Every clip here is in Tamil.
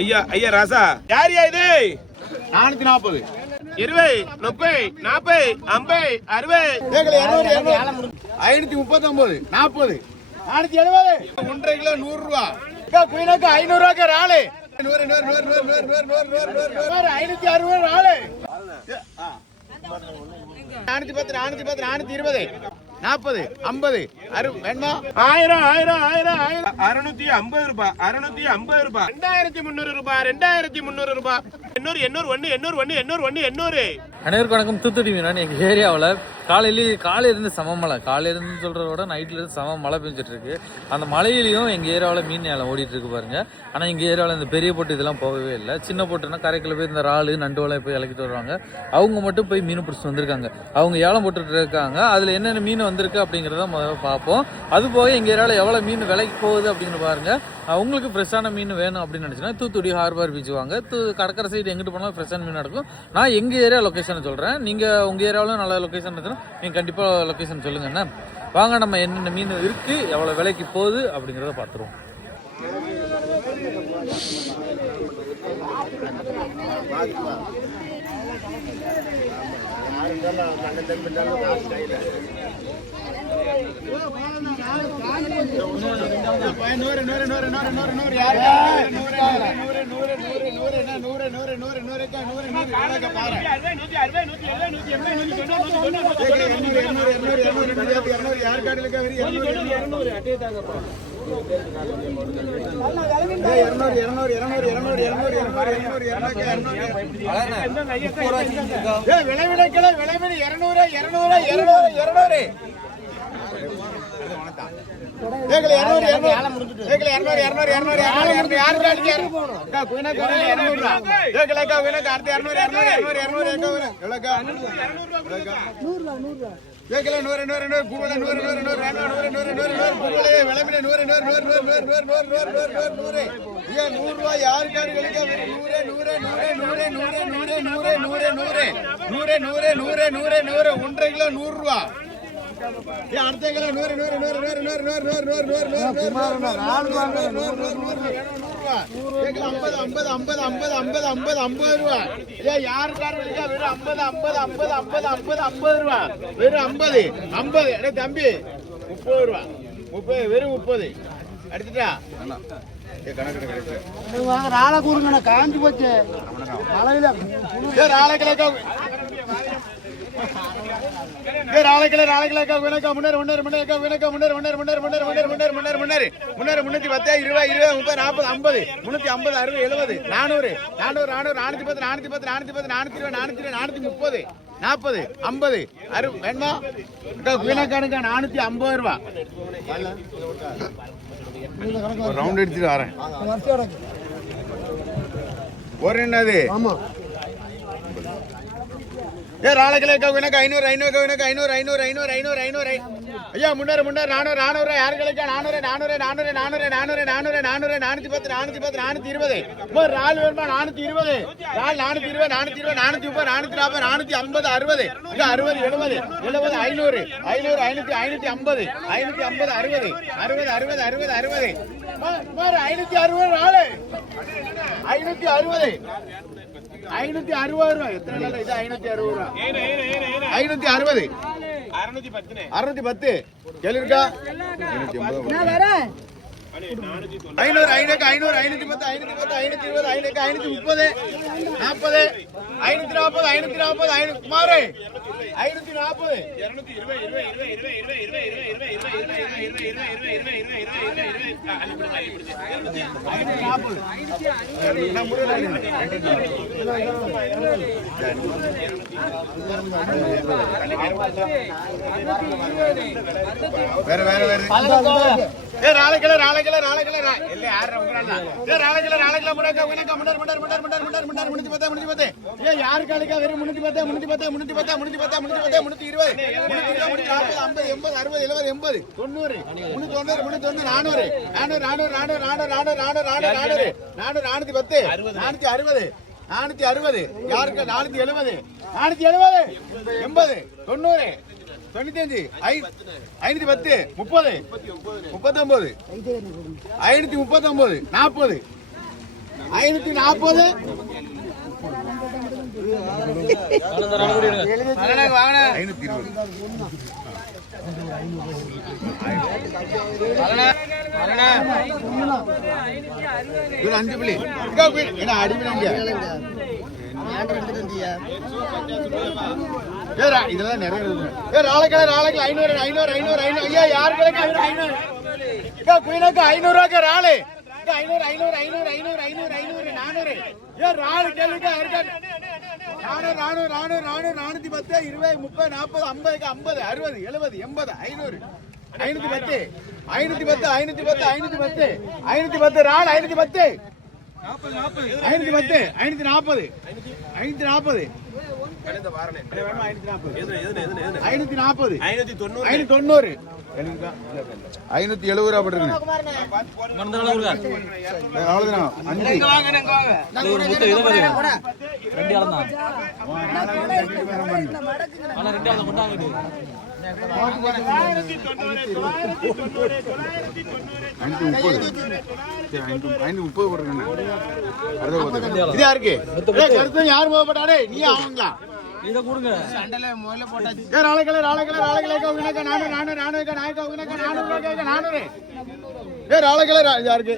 ஐயா ஐயா ராசா யாரியா இது 440 20 30 40 50 60 539 40 470 1.5 கிலோ 100 ரூபா குயினுக்கு 500 ரூபாய்க்கு ராளு 100 560 ராளு 410 420 40 50 வேணுமா 1000 650 ரூபாய் 650 ரூபாய் 2300 ரூபாய் 2300 ரூபாய் 800 அனைவருக்கும் வணக்கம். தூத்துக்குடி மீனான் எங்கள் ஏரியாவில் காலையிலேருந்து சம மழை. காலையிலேருந்து சொல்கிறத விட நைட்லேருந்து சம மழை பெஞ்சிட்டு இருக்கு. அந்த மழையிலையும் எங்கள் ஏரியாவில் மீன் ஏலம் ஓடிட்டு இருக்கு பாருங்க. ஆனால் எங்கள் ஏரியாவில் இந்த பெரிய போட்டு இதெல்லாம் போகவே இல்லை. சின்ன போட்டுன்னா கரைக்கில் போய் இந்த இறாலு நண்டு வலை போய் இலக்கிட்டு வருவாங்க. அவங்க மட்டும் போய் மீன் பிடிச்சி வந்திருக்காங்க. அவங்க ஏலம் போட்டுட்டு இருக்காங்க. அதில் என்னென்ன மீன் வந்திருக்கு அப்படிங்கிறத முதல்ல பார்ப்போம். அது போக எங்கள் ஏரியாவில் எவ்வளோ மீன் விலைக்கு போகுது அப்படின்னு பாருங்க. உங்களுக்கு ஃப்ரெஷ்ஷான மீன் வேணும் அப்படின்னு நினச்சின்னா தூத்துக்குடி ஹார்பர் பீச் வாங்க. கடற்கரை சைடு எங்கிட்டு போனாலும் ஃப்ரெஷ்ஷான மீன் நடக்கும். நான் எங்கள் ஏரியா லொக்கேஷனை சொல்கிறேன். நீங்கள் உங்கள் ஏரியாவிலும் நல்ல லொக்கேஷன் இருந்துச்சுன்னா நீங்கள் கண்டிப்பாக லொக்கேஷன் சொல்லுங்கண்ணா. வாங்க நம்ம என்னென்ன மீன் இருக்குது, எவ்வளோ விலைக்கு போகுது அப்படிங்கிறத பார்த்துருவோம். தம்பி 30 ரூபா 30 வெறும் 30 அடிச்சுட்டா ராளை கூறுங்க காஞ்சி போச்சு மழையில ரவுண்ட் அடிச்சுட்டு வரேன். ஒரு என்னது ஐயா முன்னேறு 400 யாரு கிடைக்கா 400 ரால் வேணுமா 420 ரால் 420 430 440 450 60 70 500 550 560 ராலு 560 ரூபாய். எத்தனை இது 560 ரூபாய் 560 610 கேளுக்கா 500 510 520 530 40 540 குமாரே 540 யாருக்கு 470 80 90 95 510 30 39 539 40 540. அஞ்சு பிள்ளை என்ன அடிப்பிங்க இதெல்லாம் நிறைய ராளைக்கிழமை 500 500 500 500 ஐயா யாரு கிழக்கு 500 குயினாக்கு 500 ரூபாய்க்கு ராளு 500 500 500 500 500 500 400 ஏன் ராளு கேளுக்கு 400 400 400 400 410 20 30 40 50 50 60 70 80 500 510 510 510 510 510 ராளு 510 510 540 540 540 590 570 ரூபா போட்டுருங்க யாரு போகப்பட்டாடே நீ ஆகுங்களா இத கொடுங்க யாருக்கு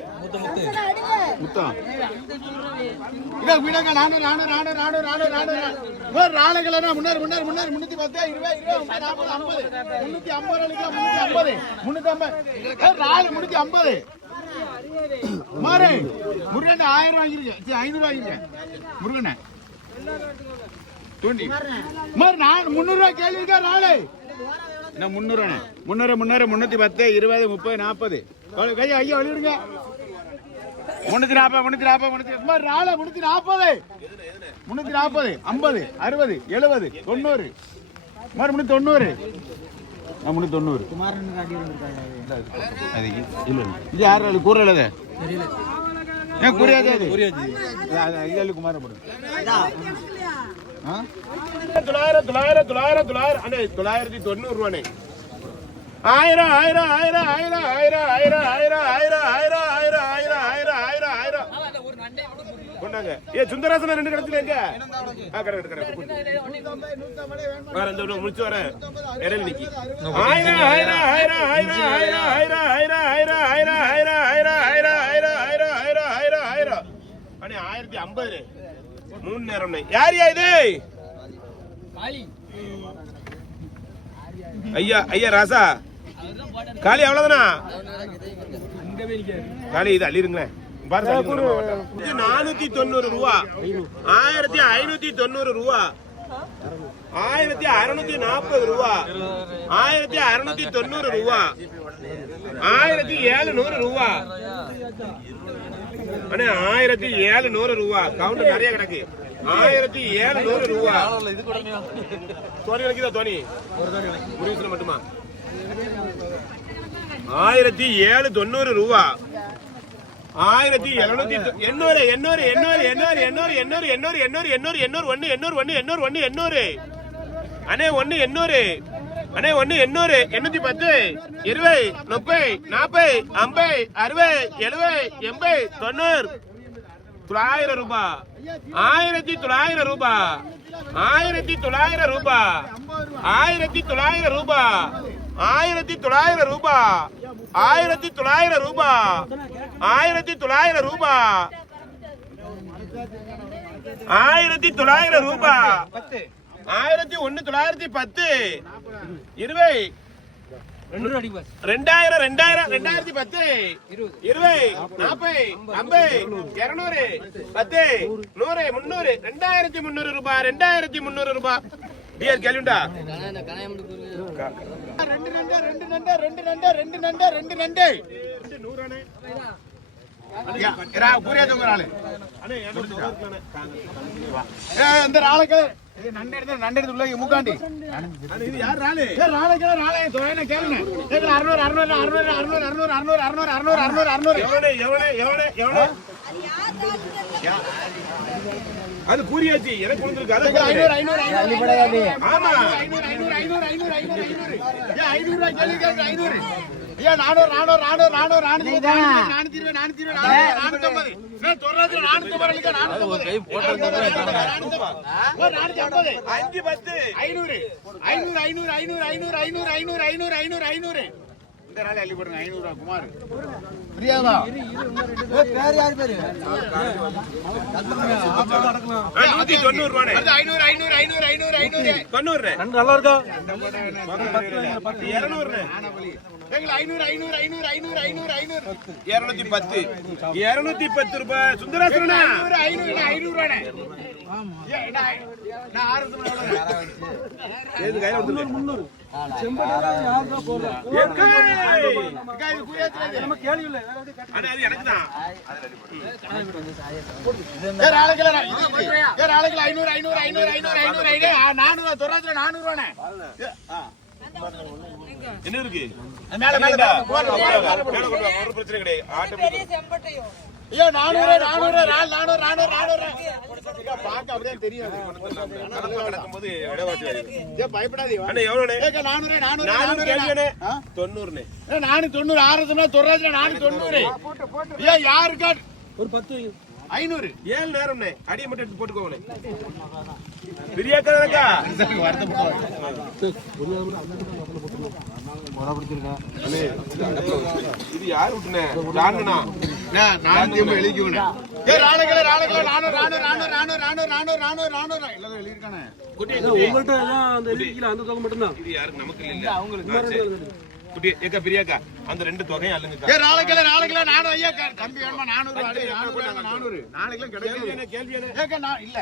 முன்னாடி 310 350 மாறே முருகன் 1000 வாங்கிருக்க 500 வாங்கிருக்க முருகன் தூண்டி மாறு நான் 300 ரூபாய் கேள்வி இருக்கா நாளே என்ன 300 310 20 30 40 கையா ஐயா வெளியிடுங்க 340 மாறு நாளே 340 340 50 60 70 90 மாறு 390 390 குமாரன் காட்டி வந்திருக்காங்க அது இல்ல இது யாரு கூறலதே தெரியல ஏன் கூறியாதே அது இது குமாரன் போடு 990 ரூபானே 1000 கொண்டாங்க ஏ சுந்தராசன 2 கடத்துல எங்க முடிச்சு வரேன் இடையில நிக்கி 1050 3 நேரம் யாரியா இது ஐயா ஐயா ராசா காளி அவ்வளவுதானா காளி இது அள்ளிருங்களேன் 490 ரூபா 1590 ரூபா 1640 ரூபா 1690 ரூபா 1700 ரூபா அண்ணே 1700 ரூபா கவுண்ட் நிறைய கிடக்கு 1700 ரூபா தோனி கிடைக்குதா தோனி முடிவுல மட்டுமா 1790 ரூபா 1810 அண்ணே 810 20 30 40 50 60 70 80 90 900 ரூபாய் 1900 ரூபாய் 1900 ரூபாய் 1900 ரூபாய் 1900 ரூபாய் 1900 ரூபாய் 1900 ரூபாய் 1900 ரூபாய் 1910 20 2010 20 40 50 200 10 100 300 2300 ரூபாய் 2300 ரூபாய் டியர் கேளுண்டா 2 நண்டெடுத்து மூக்காண்டி இது யார் ராளு ராளை தொலைன கேளுங்க 600 600 600 600 600 600 600 600 எவ்வளவு அது பூரியாச்சு எனக்கு கொடுத்துருக்கு அது 500 500 ஆமா 500 500 500 500 500 ரூபாய் கேளுங்க 500 ஐயா 400 450 கை போட்டதுக்கு அஞ்சு பத்து 500 இந்த நாளே அள்ளி போடுங்க 500 குமார் பிரியாதா பேர் யார் பேரு 190 ரூபானே 500 90 நல்லா இருக்கா 200 210 ரூபாய் சுந்தராசனா 500 ஏது கையில வந்து 300 செம்படா யார் தான் போறா நம்ம கேள்வி இல்ல அட அது எனக்கு தான் என்ன இருக்கு ஒரு பிரச்சனை கிடையாது ஆட்டோமேட்டிக் ஐயோ 400 பாக்க அப்படியே தெரியாது நடக்கும்போது இடவாசி பயப்படாதீங்க அண்ணா எவ்வளவுனே 400 நானும் கேள்வியானே 90னே நானு 90 600 தொள்ளாயிரத்துல நானு 90 ஏன் யாருக்கா ஒரு 10 500 ஏழு நேரம்னே அடியை மட்டும் எடுத்து போட்டுக்கோங்களே பிரியாக்கா இது யாரு விட்டுனே ராணுனா நான் திரும்ப எழுதிக்குவேன் ஏ ராணகள 400 இல்ல எழுதிருக்கானே குட்டி உங்கள்ட்ட எல்லாம் அந்த எழுதிக்கல அந்த தொகை மட்டும் தான் இது யாருக்கு நமக்கு இல்ல அவங்களுக்கு குட்டி ஏக்கா பிரியாக்கா அந்த ரெண்டு தொகையும் அல்லுங்க ஏ ராணகள நானும் ஐயா கம்பி வேணுமா 400 அடி 400 நாளைக்கு கிடைக்காது கேள்வியானே ஏக்கா நான் இல்ல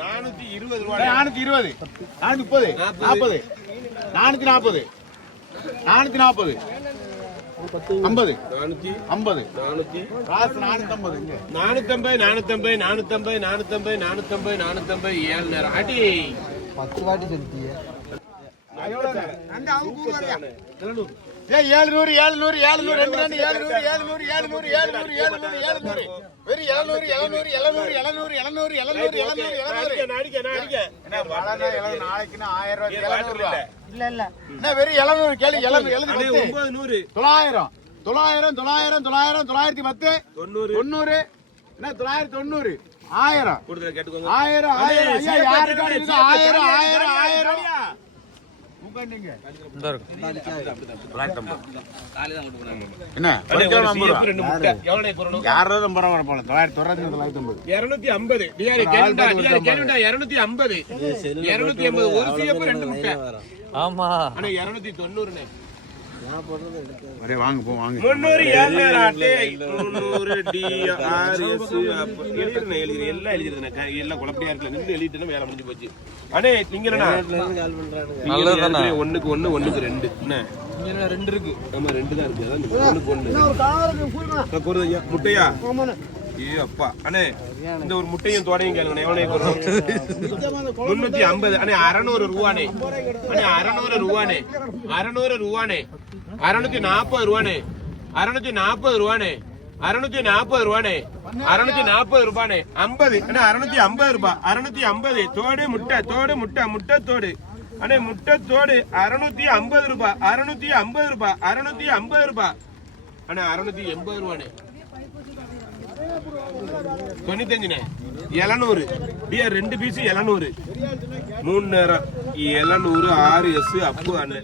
420 ரூபாய் 420 430 40 440 440 50 50 காசு 450 இங்க 450 ஏழு நேரம் அடி 10 வாட்டி சொல்லிட்டீங்க ஏ 700 ரெண்டு 700 வெரி 700 நாளைக்கு 1000 ரூபாய் இல்ல என்ன வெரி 700 கேளு 700 900 910 90 என்ன 990 1000 கூடுதல் கேட்டுக்கோங்க 1000 ஐயா யாருக்கா இருக்கு 1000 உட்கார்ந்தீங்க இந்த இருக்கு என்ன ரெண்டு முட்டை எவ்வளவு குறணும் யாரோ நம்பர் வர போல 950 250 டிஆர் கேளுடா 250 ஒரு சிஎப் ரெண்டு முட்டை ஆமா அண்ணா 290 னே அரே வாங்க போ வாங்க 300 7 ஆட்டே 300 டி ஆர் எஸ் எழுதிறேன் எல்லாம் எழுதிறேன் எல்லாம் குழப்படியா இருக்குல நின்னு எழுதிட்டேன்னா வேலை முடிஞ்சு போச்சு அண்ணே நீங்க என்னடா நல்லதுதானே ஒண்ணுக்கு 1 ஒண்ணுக்கு 2 என்ன இங்க 2 இருக்கு ஆமா 2 தான் இருக்கு அதான் ஒண்ணுக்கு 1 ஒரு காருக்கு புரியுமா போறது ஐயா முட்டையா ஆமாண்ணே ஏ அப்பா அண்ணே இந்த ஒரு முட்டையும் தோடையும் கேளுங்க எவ்வளவு குறணும் 350 அண்ணே 600 ரூபானே அண்ணே 600 ரூபானே 600 ரூபானே 640 ரூபானே 640 ரூபானே 640 ரூபானே 640 ரூபானே 50 அண்ணே 650 ரூபாய் 650 தோடு முட்டை தோடு அண்ணே முட்டை தோடு 650 ரூபாய் 650 ரூபாய் 650 ரூபாய் அண்ணே 680 ரூபானே 95 700 டிஆர் 2 பீஸ் 700 3 நேரம் 700 6 எஸ் அப்பு அண்ணே